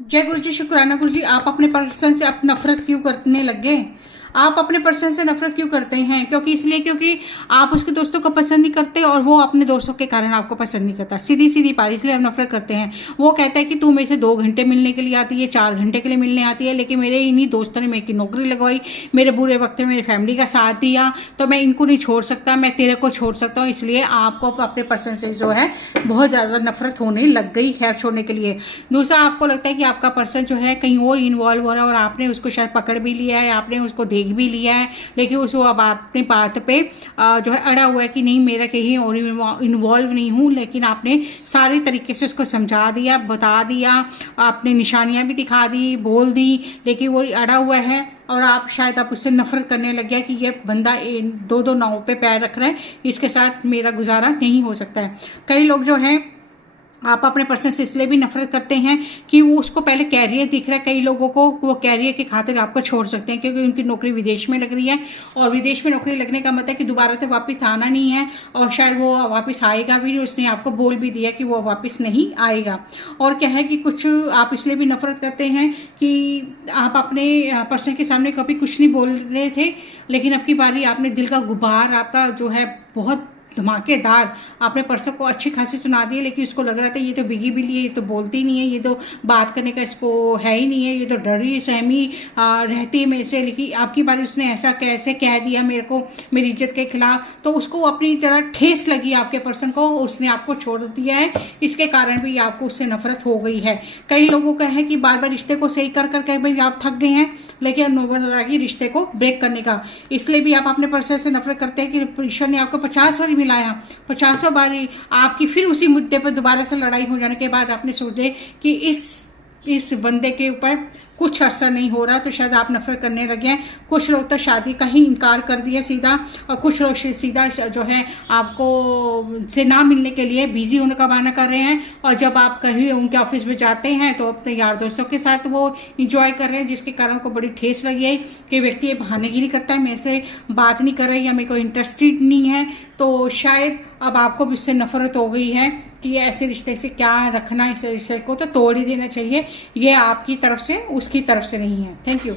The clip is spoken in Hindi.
जय गुरु जी, शुक्राना गुरु जी। आप अपने पर्सन से आप नफरत क्यों करने लग गए? आप अपने पर्सन से नफरत क्यों करते हैं? क्योंकि आप उसके दोस्तों को पसंद नहीं करते और वो अपने दोस्तों के कारण आपको पसंद नहीं करता। सीधी सीधी बात, इसलिए आप नफरत करते हैं। वो कहता है कि तू मेरे से 2 घंटे मिलने के लिए आती है, 4 घंटे के लिए मिलने आती है, लेकिन मेरे इन्हीं दोस्तों ने मेरी नौकरी लगवाई, मेरे बुरे वक्त में मेरी फैमिली का साथ दिया, तो मैं इनको नहीं छोड़ सकता, मैं तेरे को छोड़ सकता हूँ। इसलिए आपको अपने पर्सन से जो है बहुत ज़्यादा नफरत होने लग गई है छोड़ने के लिए। दूसरा, आपको लगता है कि आपका पर्सन जो है कहीं और इन्वॉल्व हो रहा है और आपने उसको शायद पकड़ भी लिया है, आपने उसको देख भी लिया है, लेकिन उसको अब अपनी बात पे जो है अड़ा हुआ है कि नहीं, मेरा कहीं और इन्वॉल्व नहीं हूँ। लेकिन आपने सारे तरीके से उसको समझा दिया, बता दिया, आपने निशानियाँ भी दिखा दी, बोल दी, लेकिन वो अड़ा हुआ है और आप उससे नफरत करने लग गया कि ये बंदा दो दो नाव पे पैर रख रहा है, इसके साथ मेरा गुजारा नहीं हो सकता है। कई लोग जो हैं, आप अपने पर्सन से इसलिए भी नफरत करते हैं कि वो उसको पहले कैरियर दिख रहा है। कई लोगों को वो कैरियर के खातिर आपको छोड़ सकते हैं क्योंकि उनकी नौकरी विदेश में लग रही है, और विदेश में नौकरी लगने का मतलब है कि दोबारा तो वापस आना नहीं है, और शायद वो वापस आएगा भी नहीं। उसने आपको बोल भी दिया कि वो वापस नहीं आएगा। और क्या है कि कुछ आप इसलिए भी नफरत करते हैं कि आप अपने पर्सन के सामने कभी कुछ नहीं बोल रहे थे, लेकिन अब की बारी आपने दिल का गुबार आपका जो है बहुत धमाकेदार आपने पर्सन को अच्छी खासी सुना दी, लेकिन उसको लग रहा था ये तो बिगी बिल्ली है, ये तो बोलती नहीं है, ये तो बात करने का इसको है ही नहीं है, ये तो डरी सहमी रहती है मेरे से। लेकिन आपकी बार उसने ऐसा कैसे कह दिया मेरे को, मेरी इज्जत के खिलाफ, तो उसको अपनी जरा ठेस लगी आपके पर्सन को, उसने आपको छोड़ दिया है। इसके कारण भी आपको उससे नफरत हो गई है। कई लोगों का है कि बार बार रिश्ते को सही कर कर भाई आप थक गए हैं, लेकिन नौबत आ गई रिश्ते को ब्रेक करने का। इसलिए भी आप अपने पर्सन से नफरत करते हैं कि ईश्वर ने आपको 50 बार मिलाया, 50 बारी आपकी फिर उसी मुद्दे पर दोबारा से लड़ाई हो जाने के बाद आपने सोचे कि इस बंदे के ऊपर कुछ असर नहीं हो रहा, तो शायद आप नफरत करने लगे हैं। कुछ लोग तो शादी का ही इनकार कर दिया सीधा, और कुछ लोग सीधा जो है आपको से ना मिलने के लिए बिजी होने का बहाना कर रहे हैं, और जब आप कहीं उनके ऑफिस में जाते हैं तो अपने यार दोस्तों के साथ वो इंजॉय कर रहे हैं, जिसके कारण को बड़ी ठेस लगी है कि व्यक्ति ये बहानेगिरी करता है, मेरे से बात नहीं कर रही या मेरे को इंटरेस्टेड नहीं है। तो शायद अब आपको भी इससे नफरत हो गई है कि ऐसे रिश्ते से क्या रखना, इस रिश्ते को तो तोड़ ही देना चाहिए। ये आपकी तरफ से, उसकी तरफ से नहीं है। Thank you.